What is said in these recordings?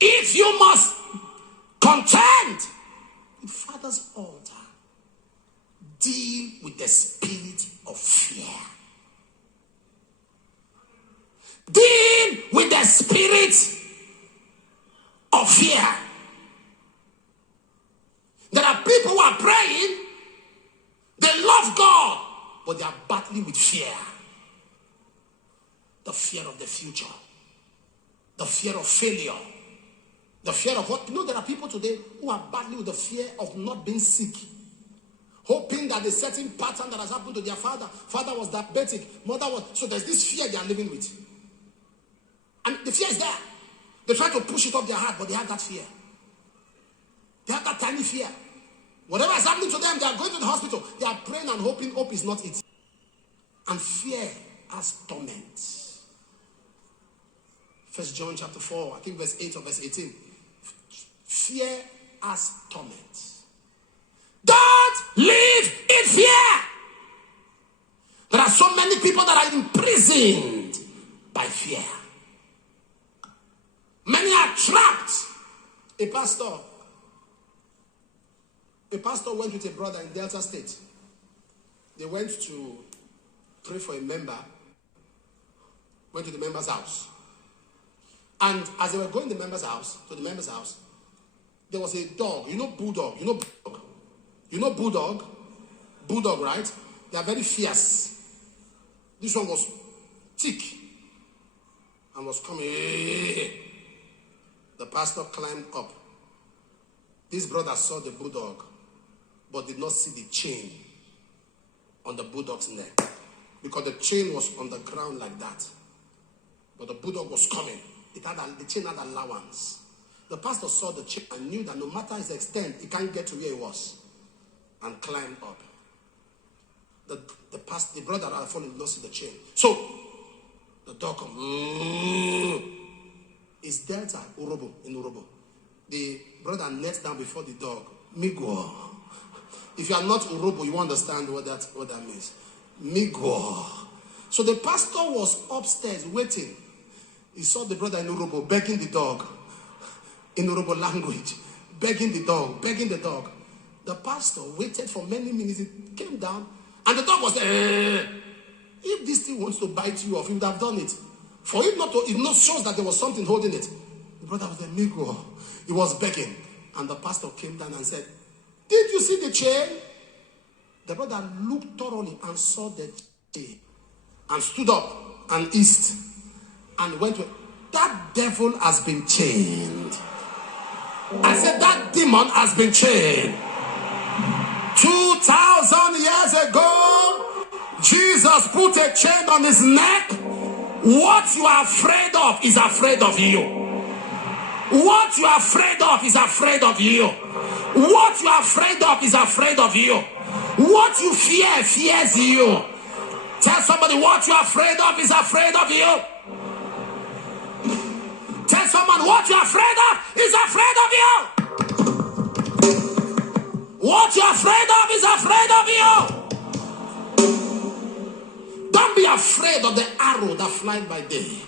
If you must contend with Father's altar, deal with the spirit of fear. Deal with the spirit of fear. There are people who are praying, they love God, but they are battling with fear. The fear of the future, the fear of failure, the fear of what? You know, there are people today who are battling with the fear of not being sick, hoping that a certain pattern that has happened to their father was diabetic, mother was, so there's this fear they are living with. And the fear is there. They try to push it up their heart, but they have that fear. They have that tiny fear. Whatever is happening to them, they are going to the hospital. They are praying and hoping hope is not it. And fear has torment. 1 John chapter 4, I think verse 8 or verse 18. Fear has torment. Don't live in fear. There are so many people that are imprisoned by fear. Many are trapped. A pastor went with a brother in Delta State. They went to pray for a member. Went to the member's house. And as they were going to the member's house, there was a dog. You know bulldog? You know bulldog? Bulldog, right? They are very fierce. This one was thick and was coming. The pastor climbed up. This brother saw the bulldog, but did not see the chain on the bulldog's neck, because the chain was on the ground like that. But the bulldog was coming. The chain had allowance. The pastor saw the chain and knew that no matter his extent, he can't get to where he was, and climbed up. The brother had fallen, did not see the chain. So the dog comes. It's Delta, Urobo, in Urobo. The brother knelt down before the dog. Migo. If you are not Urobo, you understand what that means. Migo. So the pastor was upstairs waiting. He saw the brother in Urobo begging the dog. In Urobo language. Begging the dog. The pastor waited for many minutes. He came down. And the dog was there. If this thing wants to bite you off, he would have done it. For it not to, it not shows that there was something holding it. The brother was a Negro. He was begging. And the pastor came down and said, "Did you see the chain?" The brother looked thoroughly and saw the chain. And stood up and east. And went with, "That devil has been chained." I said, "That demon has been chained." 2,000 years ago, Jesus put a chain on his neck. What you are afraid of is afraid of you. What you are afraid of is afraid of you. What you are afraid of is afraid of you. What you fear fears you. Tell somebody, what you are afraid of is afraid of you. Tell someone, what you are afraid of is afraid of you. What you are afraid of is afraid of you. Don't be afraid of the arrow that flies by day,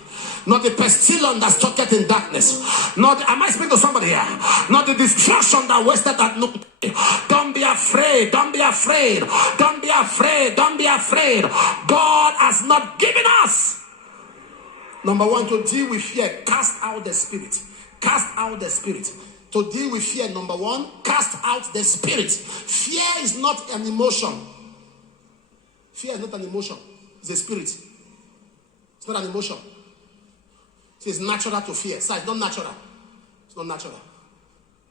not the pestilence that stalketh in darkness, not, am I speaking to somebody here? Not the destruction that wasted at noon. Don't be afraid, don't be afraid, don't be afraid, don't be afraid. God has not given us. Number one, to deal with fear, cast out the spirit. Cast out the spirit. To deal with fear, number one, cast out the spirit. Fear is not an emotion. Fear is not an emotion. It's a spirit. It's not an emotion. It's natural to fear. So it's not natural. It's not natural.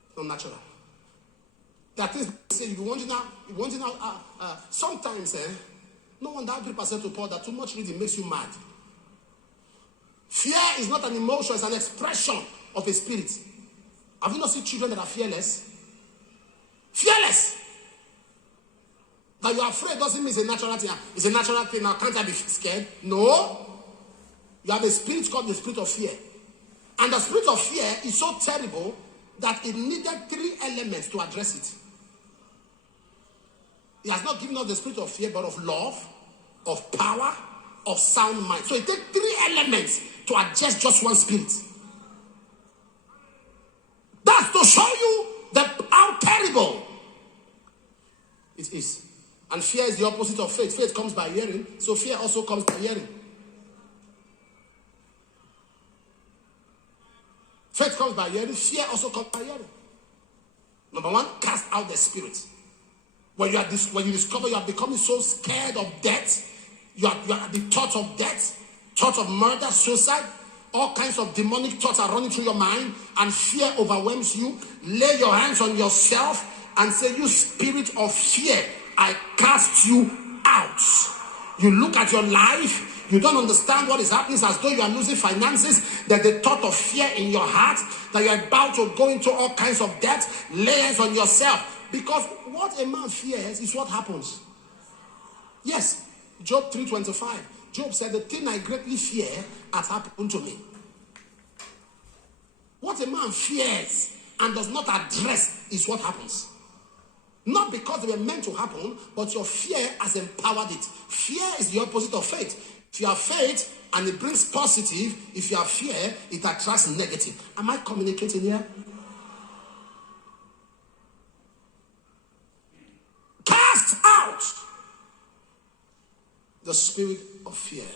It's not natural. There are things say you want to now. Sometimes, no wonder people say to Paul that too much reading makes you mad. Fear is not an emotion, it's an expression of a spirit. Have you not seen children that are fearless? Fearless. That you are afraid doesn't mean it's a natural thing. It's a natural thing. Now, can't I be scared? No. You have a spirit called the spirit of fear. And the spirit of fear is so terrible that it needed 3 elements to address it. He has not given us the spirit of fear, but of love, of power, of sound mind. So it takes 3 elements to adjust just one spirit. And fear is the opposite of faith. Faith comes by hearing, so fear also comes by hearing. Faith comes by hearing, fear also comes by hearing. Number one, cast out the spirit. When you discover you are becoming so scared of death, you are at the thought of death, thought of murder, suicide, all kinds of demonic thoughts are running through your mind, and fear overwhelms you. Lay your hands on yourself and say, you spirit of fear, I cast you out. You look at your life, you don't understand what is happening. It's as though you are losing finances. There's the thought of fear in your heart that you're about to go into all kinds of debt. Lay hands on yourself. Because what a man fears is what happens. Yes, Job 3:25. Job said, the thing I greatly fear has happened to me. What a man fears and does not address is what happens. Not because they were meant to happen, but your fear has empowered it. Fear is the opposite of faith. If you have faith and it brings positive, if you have fear, it attracts negative. Am I communicating here? Cast out the spirit of fear.